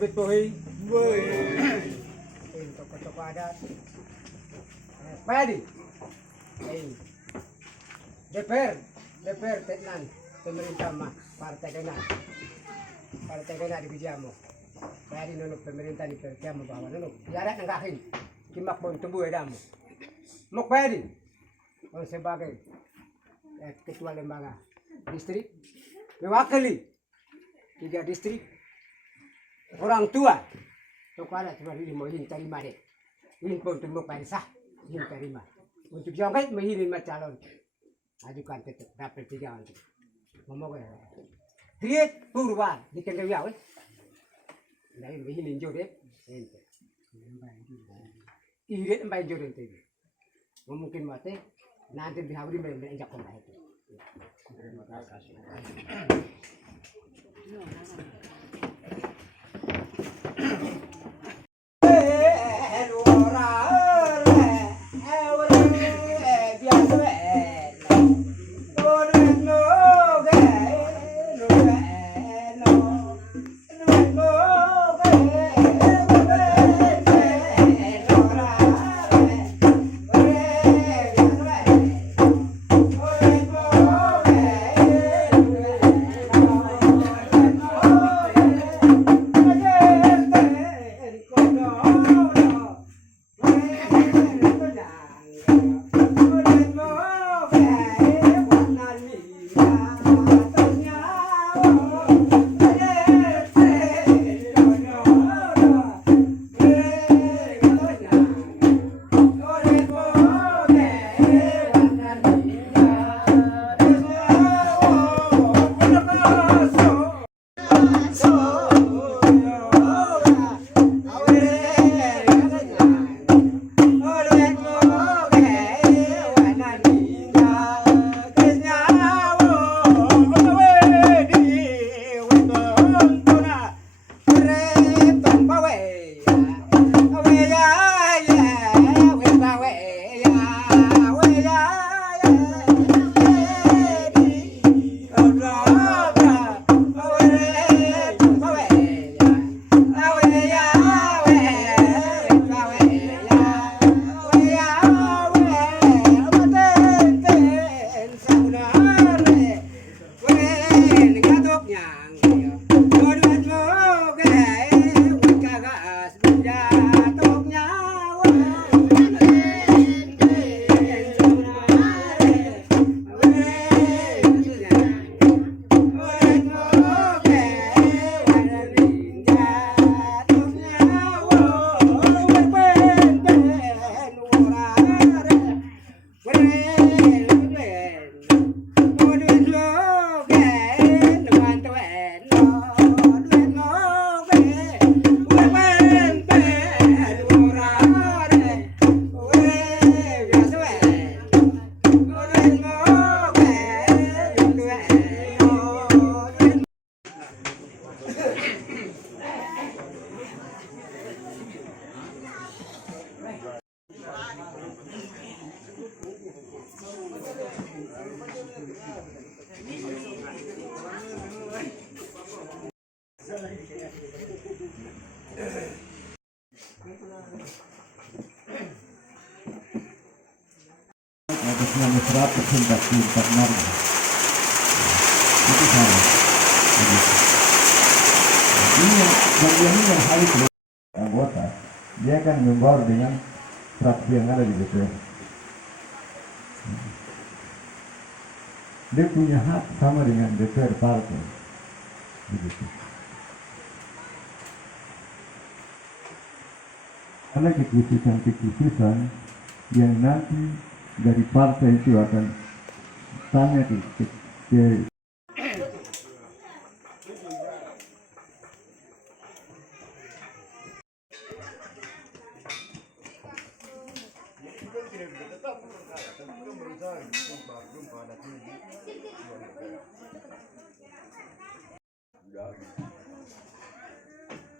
Bit boy. Boy. Toko-toko adat. Padi. DPR Tetnan pemerintah mah partai kena di bijamo. Padi nunuk pemerintah di bijamo bawa nunuk. Yarat nangkahin. Kimak pun tubuh edamu. Mok padi. Sebagai ketua lembaga distrik mewakili 3 distrik. Orang tua, toko ada cuma ini mau ingin terima deh, ingin pun tembok sah, ingin terima. Untuk jangkait mengirim calon, ajukan tetap dapat 3 untuk. Ngomong create purwa di kendali awal, dari mengirim jodoh, irit empat jodoh itu. Mungkin mati, nanti dihawiri menginjak kontak itu. Terima kasih. atas nama 144 marga. Itu salah. Ini yang harus anggota, dia akan membaur dengan fraksi yang ada di DPR. Dia punya hak sama dengan DPR partai. Begitu. Karena keputusan-keputusan yang nanti dari partai itu akan tanya ke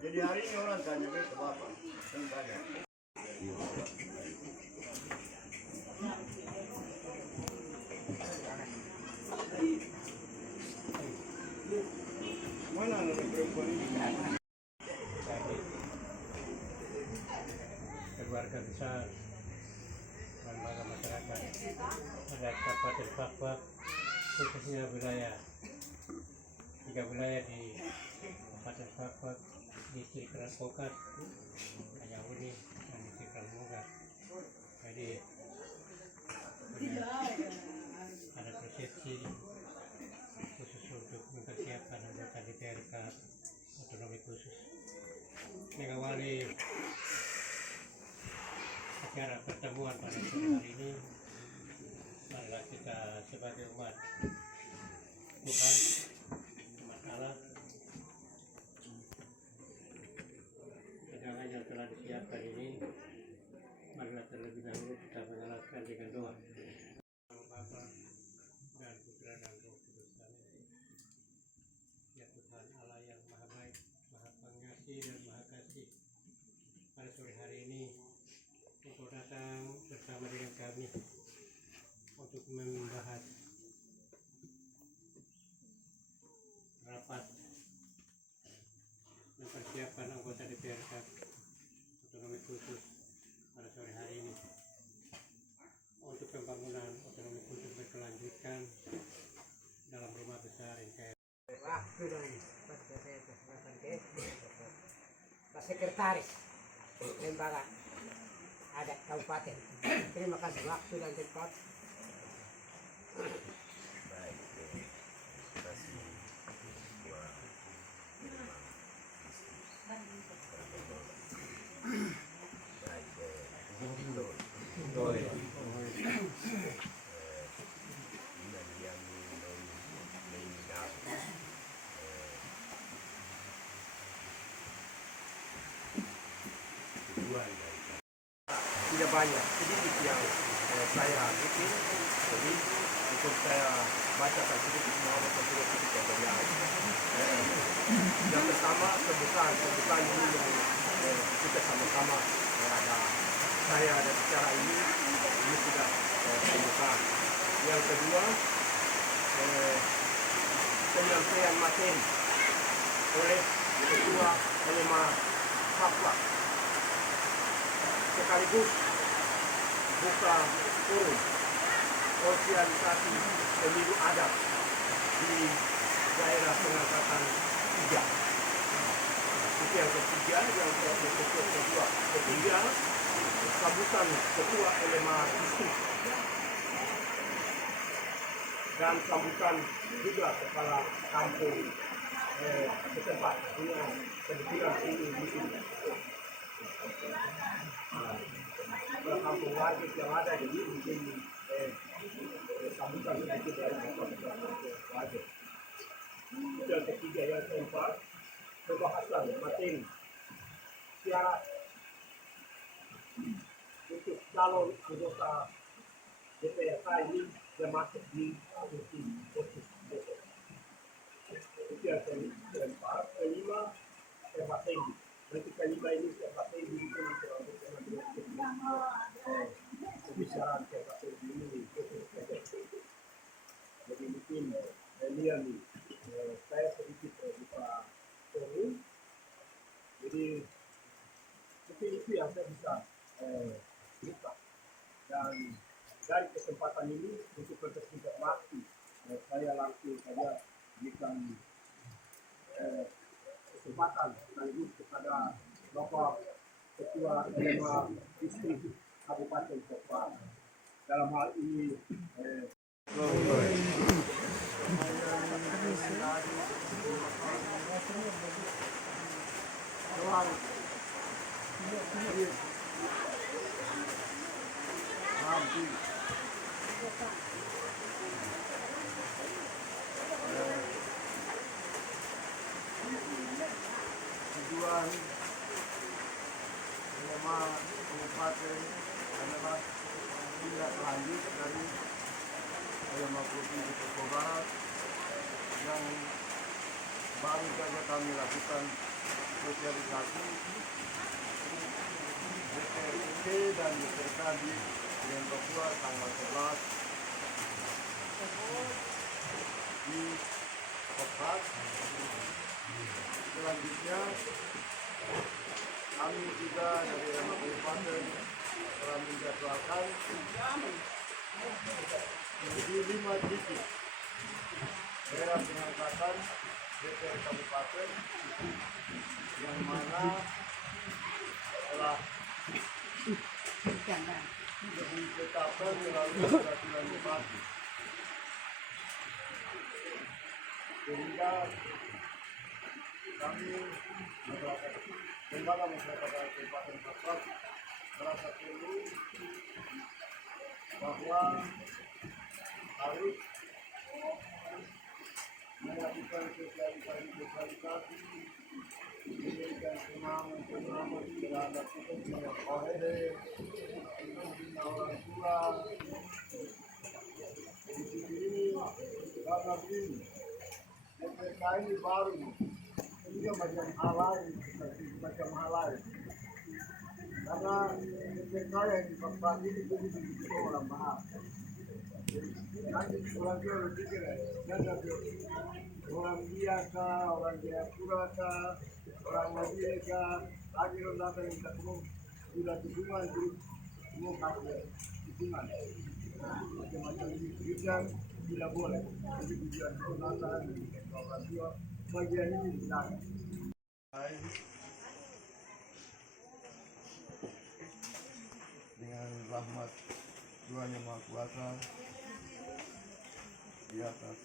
Jadi hari ini orang tanya ke Bapak, tanya. Mana anak perempuan ini? Keluarga besar lembaga masyarakat ada Kabupaten Papua khususnya wilayah 3 wilayah di Kabupaten Papua, distrik Rangkokat, Ayahudi, dan distrik Rangkokat. Jadi ada persepsi khusus untuk mempersiapkan anggota DPRK otonomi khusus mengawali acara pertemuan pada sore hari ini. Marilah kita sebagai umat Tuhan, umat Allah, undangan yang telah disiapkan ini, marilah terlebih dahulu kita mengalaskan dengan doa. Bapa dan Putra dan Roh Kudus. Amin. Ya Tuhan Allah yang Maha Baik, Maha Pengasih dan Maha Kasih, pada sore hari ini Engkau datang bersama dengan kami untuk membahas rapat mempersiapkan anggota DPRK otonomi khusus pada sore hari ini untuk pembangunan otonomi khusus berkelanjutan dalam rumah besar NKRI. Waktu dan Pak Sekretaris Lembaga Adat Kabupaten. Terima kasih waktu dan tempat. Baik, terima kasih Ketua tidak banyak, sedikit yang saya bikin, jadi untuk saya bacakan sedikit mengapa sedikit yang berjalan. Yang pertama kebukaan ini yang kita sama-sama ada saya ada bicara ini sudah kebukaan. Yang kedua penyampaian materi oleh Ketua Elema Papua sekaligus buka forum sosialisasi pemilu adat di daerah pengangkatan 3. Itu yang ketiga, yang kedua. Ketiga, sambutan Ketua Elema Distrik dan sambutan juga kepala kampung setempat dengan kebetulan ini di sini. Kampung warga yang ada di sini sambutan sedikit dari warga. Yang ketiga, yang keempat, pembahasan materi syarat untuk calon anggota DPRK ini yang masuk di kursi DPR. Itu yang keempat. Kelima, strategi. Nanti kelima ini strategi itu pembicaraan strategi ini. Jadi mungkin Lian saya sedikit buka forum. Jadi mungkin itu yang saya bisa buka. Dan dari kesempatan ini untuk berkesinggah waktu. Saya langsung saja berikan kesempatan sekaligus kepada Bapak Ketua Lima Distrik Kabupaten Kota. Dalam hal ini tujuan memang kabupaten adalah tindak lanjut dari Ayam Provinsi Papua Barat yang baru saja kami lakukan sosialisasi DPRD dan DPRD dengan Papua tanggal 11 di Kopas. Selanjutnya kami juga dari Ayam Kabupaten telah menjadwalkan di 5 titik daerah pengangkatan DPR Kabupaten yang mana telah ditetapkan melalui peraturan bupati, sehingga kami lembaga masyarakat Kabupaten Papua merasa perlu bahwa harus melakukan sosialisasi, memberikan pemahaman terhadap kepentingan oleh orang tua. Di sini karena ini DPK ini baru, ini juga macam hal lain, karena DPK yang dipakai ini begitu orang mahal. Nanti orang tua berpikir, orang biasa, orang Jayapura kah, orang Madura kah, lagi orang datang yang tak mau sudah dukungan terus mau kasih dukungan. Macam-macam ini bidang tidak boleh. Jadi tujuan penonton orang tua bagian ini tidak. Dengan rahmat Tuhan Yang Maha Kuasa di atas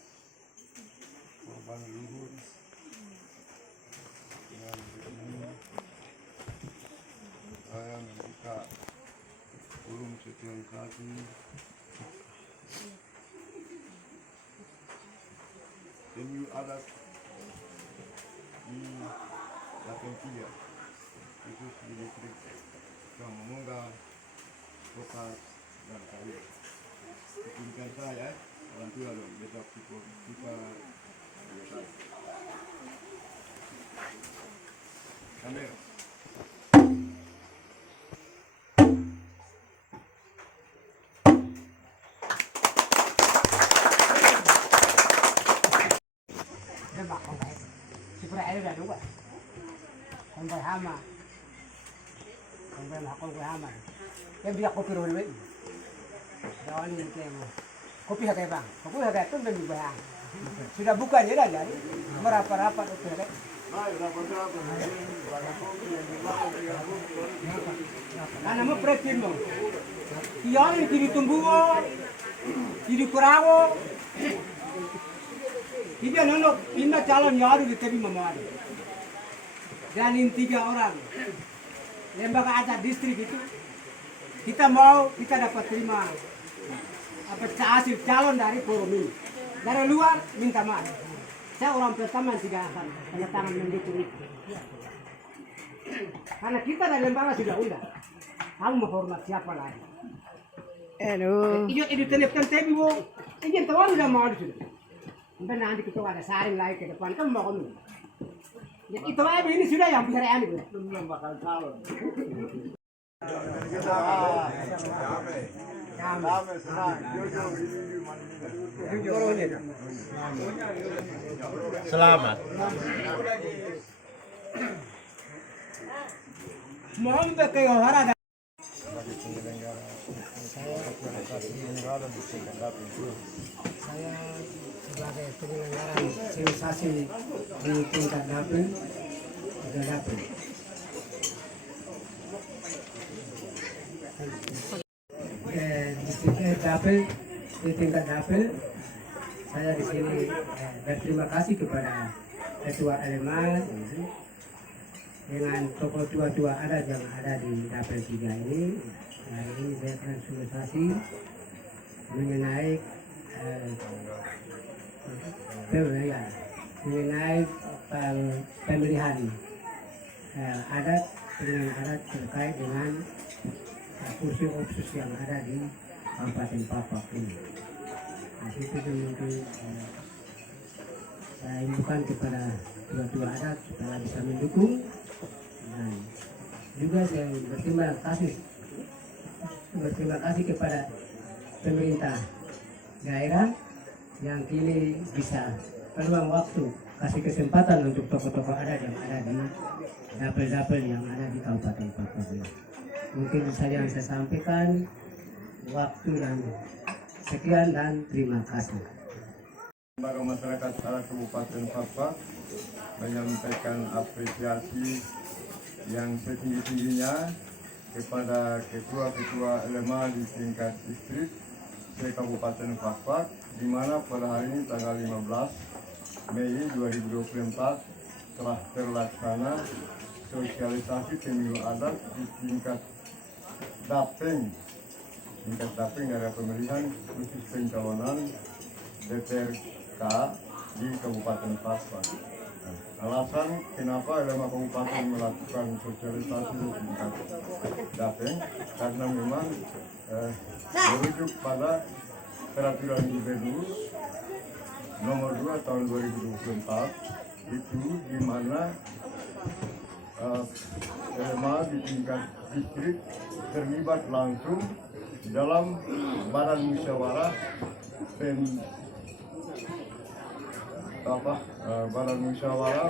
korban leluhur, dengan ini saya membuka forum sosialisasi MU adat di Latentia, khusus di distrik yang Memunggah, Kopas, dan Kawi. Izinkan saya orang tua dong, besok kita kamera. Sampai hama, yang dia kopi roll itu, jangan ini kemo, kopi harga bang, kopi harga itu dan dibayang, sudah buka je dah jadi, merapat-rapat kopi harga. Karena mau presiden bang, yang ini kiri tumbuho, kiri kurawo, tidak nolak, pindah calon yang ada diterima mama. Dan ini 3 orang lembaga adat distrik itu kita dapat terima hasil calon dari forum ini. Dari luar minta maaf, saya orang pertama tidak akan tanda tangan mendukung itu karena kita dari lembaga sudah undang, kamu menghormat siapa lagi. Ijo telepon TV wo, izin tahu udah mau sudah. Nanti kita ada saring lagi ke depan, kamu mau kamu. Ya, itu aja ini sudah yang bicara ini belum bakal calon. Selamat. Mohon kayak orang ada. Sebagai penyelenggara Saya sebagai penyelenggara sosialisasi di tingkat dapil, tiga dapil. Di tingkat dapil, saya di sini berterima kasih kepada Ketua LMA dengan tokoh tua-tua adat yang ada di dapil 3 ini. Nah, ini saya konsultasi mengenai pemilihan adat dengan adat terkait dengan kursi opsus yang ada di Kabupaten Papak ini. Nah, itu mungkin saya imbukan kepada tua-tua adat supaya bisa mendukung, dan juga saya berterima kasih kepada pemerintah daerah yang kini bisa peluang waktu kasih kesempatan untuk tokoh-tokoh adat yang ada di dapil-dapil yang ada di Kabupaten Papak ini. Mungkin saja yang saya sampaikan, waktu dan sekian dan terima kasih. Lembaga Masyarakat Adat Kabupaten Papak menyampaikan apresiasi yang setinggi-tingginya kepada ketua-ketua LMA di tingkat distrik se-Kabupaten Papak, di mana pada hari ini tanggal 15 Mei 2024 telah terlaksana sosialisasi pemilu adat di tingkat daping dari pemilihan khusus pencalonan DPRK di Kabupaten Papak. Alasan kenapa LMA Kabupaten melakukan sosialisasi di tingkat daping karena memang merujuk pada peraturan Gubernur nomor 2 tahun 2024 itu, di mana LMA di tingkat distrik terlibat langsung dalam badan musyawarah badan musyawarah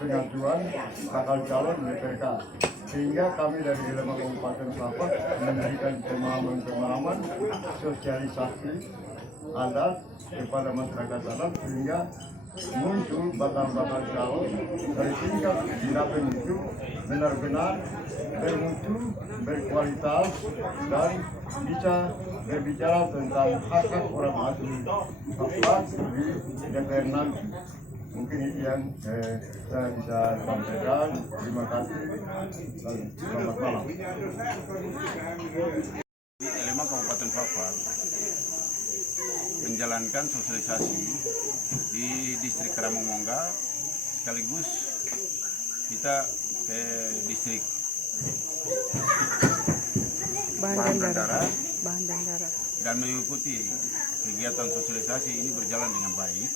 pengajuan bakal calon DPRK, sehingga kami dari LMA Kabupaten Papak memberikan pemahaman sosialisasi adat kepada masyarakat adat, sehingga muncul bakal calon dari tingkat di dapil itu benar-benar bermutu, berkualitas, dan bisa berbicara tentang hak-hak orang asli Papak di DPR nanti. Mungkin ini yang saya bisa sampaikan. Terima kasih dan selamat malam. LMA Kabupaten Papak menjalankan sosialisasi di distrik Karamongga, sekaligus kita ke distrik Bahan Dandara dan mengikuti kegiatan sosialisasi ini berjalan dengan baik.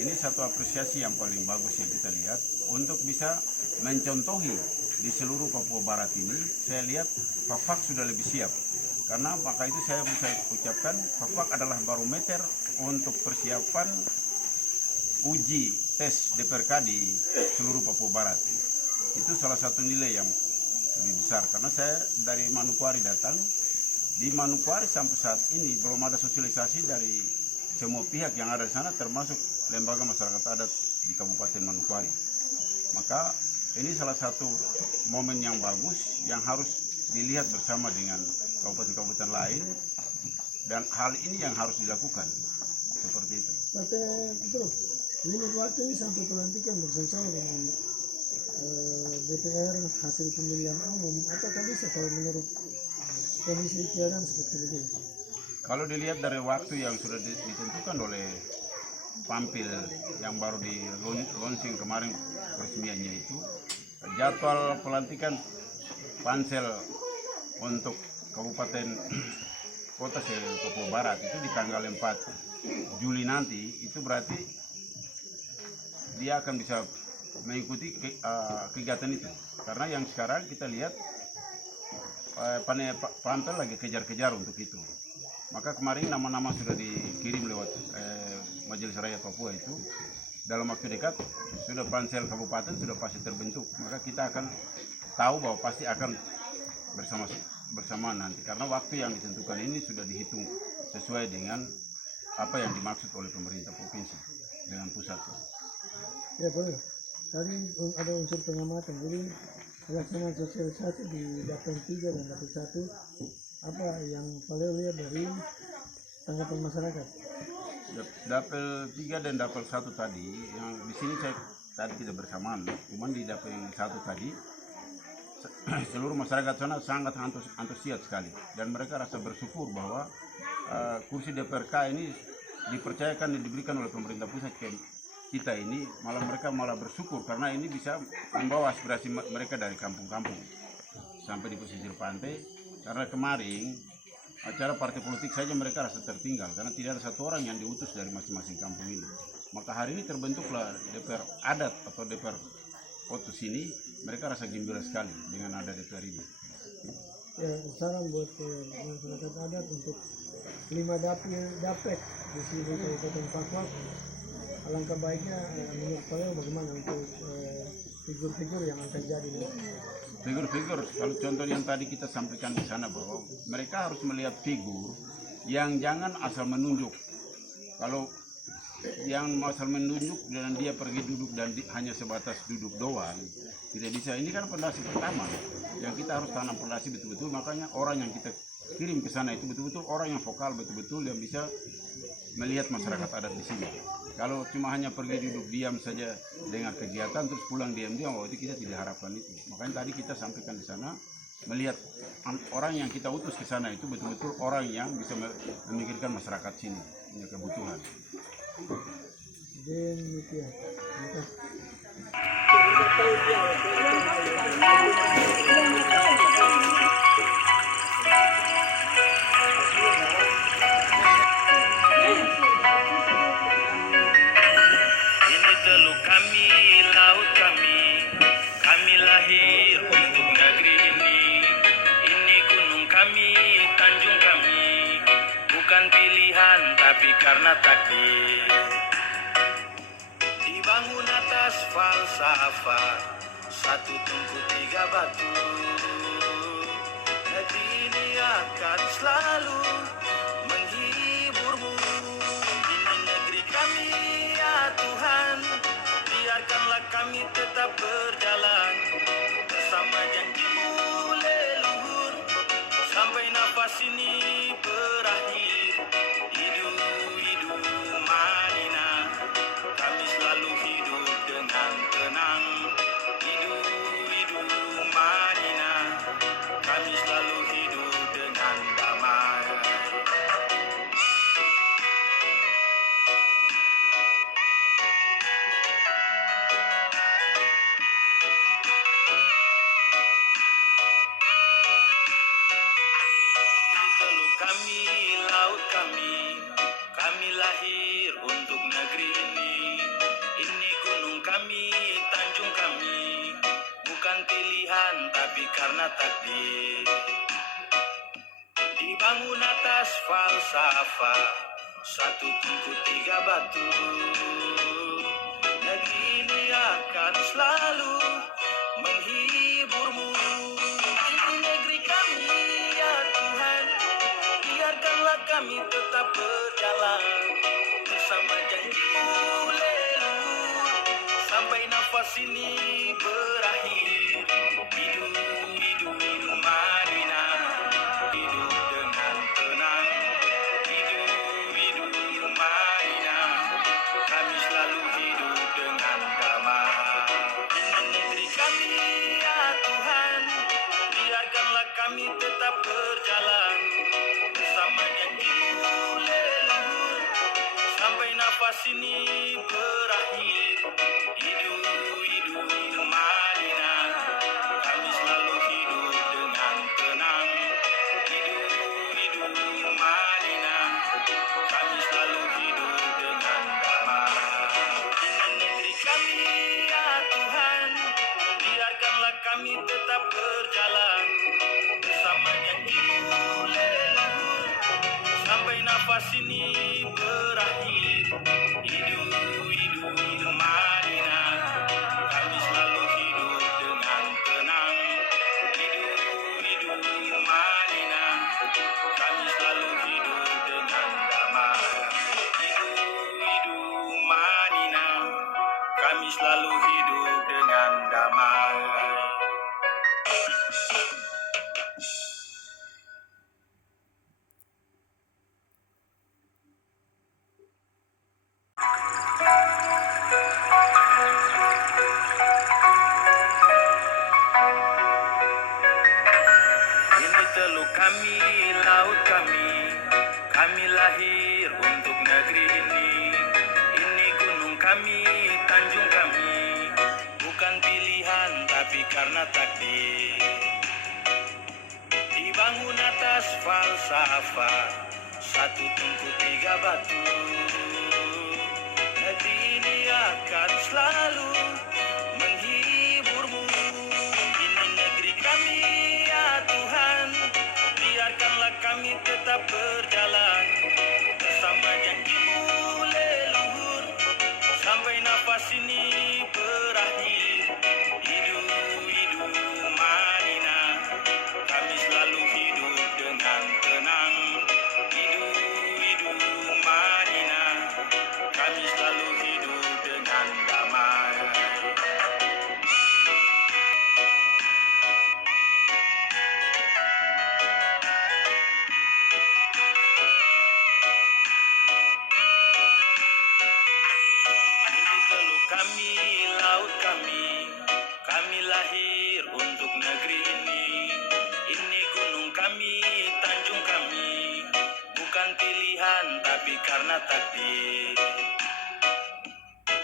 Ini satu apresiasi yang paling bagus yang kita lihat untuk bisa mencontohi di seluruh Papua Barat ini. Saya lihat Papak sudah lebih siap, karena maka itu saya bisa ucapkan Papak adalah barometer untuk persiapan uji tes DPRK di seluruh Papua Barat. Itu salah satu nilai yang lebih besar, karena saya dari Manokwari datang. Di Manokwari sampai saat ini belum ada sosialisasi dari semua pihak yang ada di sana, termasuk lembaga masyarakat adat di Kabupaten Manokwari. Maka ini salah satu momen yang bagus yang harus dilihat bersama dengan kabupaten-kabupaten lain, dan hal ini yang harus dilakukan seperti itu. Betul. Ini waktu ini sampai pelantikan bersama dengan DPR hasil pemilihan umum, apakah bisa kalau menurut Komisi Keadaan seperti ini? Kalau dilihat dari waktu yang sudah ditentukan oleh Pampil yang baru di launching kemarin peresmiannya itu, jadwal pelantikan pansel untuk Kabupaten Kota Papua Barat itu di tanggal 4 Juli nanti, itu berarti dia akan bisa mengikuti kegiatan itu. Karena yang sekarang kita lihat Pampel lagi kejar-kejar untuk itu. Maka kemarin nama-nama sudah dikirim lewat Majelis Rakyat Papua itu. Dalam waktu dekat sudah pansel kabupaten sudah pasti terbentuk. Maka kita akan tahu bahwa pasti akan bersamaan nanti, karena waktu yang ditentukan ini sudah dihitung sesuai dengan apa yang dimaksud oleh pemerintah provinsi dengan pusat. Ya boleh. Tadi ada unsur pengamatan, jadi pelaksanaan sosialisasi di Dapil 3 dan Dapil 1, apa yang paling lihat dari tanggapan masyarakat? Dapil 3 dan Dapil 1 tadi, yang di sini saya tadi tidak bersamaan, cuman di Dapil 1 tadi seluruh masyarakat sana sangat antusias sekali, dan mereka rasa bersyukur bahwa kursi DPRK ini dipercayakan dan diberikan oleh pemerintah pusat ke kita ini. Mereka malah bersyukur karena ini bisa membawa aspirasi mereka dari kampung-kampung sampai di pesisir pantai, karena kemarin acara partai politik saja mereka rasa tertinggal karena tidak ada satu orang yang diutus dari masing-masing kampung ini. Maka hari ini terbentuklah DPR adat atau DPR Otus ini, mereka rasa gembira sekali dengan ada DPR ini. Ya, saran buat masyarakat adat untuk 5 dapek di sini Kabupaten Pakuak, alangkah baiknya menurut kalian bagaimana untuk figur-figur yang akan jadi nanti? Figur-figur, kalau contoh yang tadi kita sampaikan di sana, bahwa mereka harus melihat figur yang jangan asal menunjuk. Kalau yang asal menunjuk dan dia pergi duduk dan hanya sebatas duduk doang, tidak bisa. Ini kan fondasi pertama yang kita harus tanam, fondasi betul-betul. Makanya orang yang kita kirim ke sana itu betul-betul orang yang vokal, betul-betul yang bisa melihat masyarakat adat di sini. Kalau cuma hanya pergi duduk diam saja dengan kegiatan terus pulang diam-diam, itu kita tidak harapkan itu. Makanya tadi kita sampaikan di sana, melihat orang yang kita utus ke sana itu betul-betul orang yang bisa memikirkan masyarakat sini, punya kebutuhan. Demikian. Terima kasih. Ini teluk kami, laut kami lahir untuk negeri ini. Ini gunung kami, tanjung kami, bukan pilihan tapi karena takdir. Dibangun atas falsafah, 1 tungku 3 batu. Negeri ini akan selalu menghiburmu. Ini negeri kami, ya Tuhan, biarkanlah kami tetap berjalan bersama janjimu leluhur, sampai nafas ini berakhir. Hidup, hidup Madinah, kami selalu hidup dengan tenang. Hidup, hidup Madinah, kami selalu hidup dengan damai. Teluk kami, laut kami lahir untuk negeri ini. Ini gunung kami, tanjung kami, bukan pilihan tapi karena takdir. Dibangun atas falsafah, 1 tungku 3 batu. Negeri ini akan selalu menghiburmu. Ini negeri kami, ya Tuhan, biarkanlah kami tetap berjalan bersama janjimu leluhur, sampai nafas ini berakhir. Hidup, hidup Madinah, hidup dengan tenang. Hidup, hidup Madinah, kami selalu hidup dengan damai. Ini negeri kami, ya Tuhan, biarkanlah kami tetap berjalan bersama janjimu leluhur, sampai nafas ini berakhir. Hidup, hidup Madinah, kami selalu hidup dengan tenang. Hidup, hidup Madinah, kami selalu hidup dengan damai. Ini negeri kami, ya Tuhan, biarkanlah kami tetap berjalan bersama janjimu leluhur, sampai nafas ini berakhir. Hidup, hidup Madinah, kami selalu hidup dengan tenang. Hidup, hidup Madinah. Kami lahir untuk negeri ini gunung kami, tanjung kami, bukan pilihan tapi karena takdir. Dibangun atas falsafah, satu tungku tiga batu. Negeri ini akan selalu menghiburmu. Ini negeri kami ya Tuhan, biarkanlah kami tetap berjalan bersama janjimu leluhur, sampai nafas ini berakhir. Hidup, hidup Madinah, kami selalu hidup dengan tenang. Hidup, hidup Madinah, kami selalu hidup dengan damai. Ini teluk kami, laut kami lahir untuk negeri ini. Ini gunung kami, tanjung kami, bukan pilihan tapi karena takdir.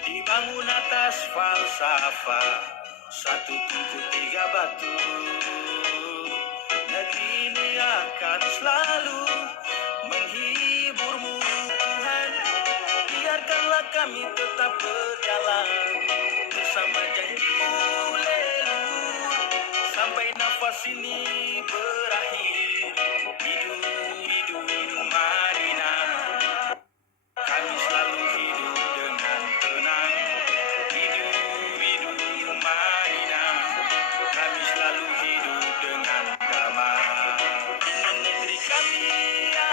Dibangun atas falsafah, satu tungku tiga batu. Negeri ini akan selalu menghiburmu Tuhan, biarkanlah kami tetap berjalan bersama janjimu leluhur, sampai nafas ini berakhir. Hidup, hidup Madinah, kami selalu hidup dengan tenang. Hidup, hidup Madinah, kami selalu hidup dengan damai. Ini negeri kami ya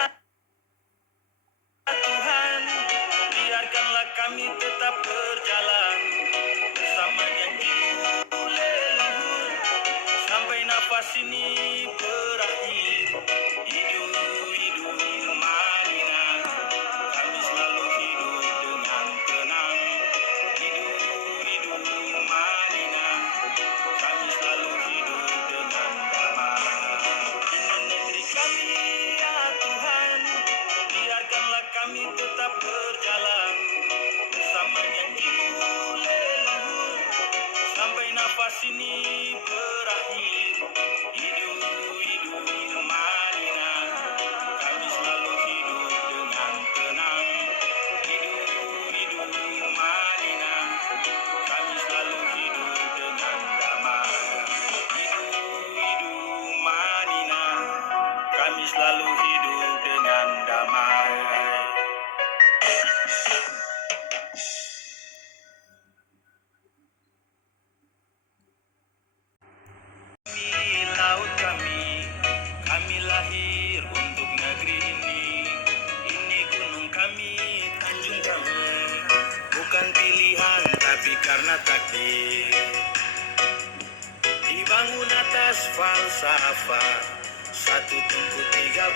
Tuhan, biarkanlah kami tetap berjalan bersama janjimu leluhur, sampai nafas ini berakhir. Hidup, hidup Madinah, kami selalu hidup dengan tenang. Hidup, hidup Madinah, kami selalu hidup dengan damai. Ini negeri kami ya Tuhan, biarkanlah kami tetap berjalan bersama janjimu leluhur, sampai nafas ini berakhir. Hidup, hidup Madinah, kami selalu hidup dengan tenang. Hidup, hidup Madinah, kami selalu hidup dengan damai. Hidup, hidup Madinah, kami selalu hidup dengan damai. Kami, laut kami lahir untuk negeri ini. Ini gunung kami, tanjung kami, bukan pilihan tapi karena takdir. Dibangun atas falsafah, satu tungku tiga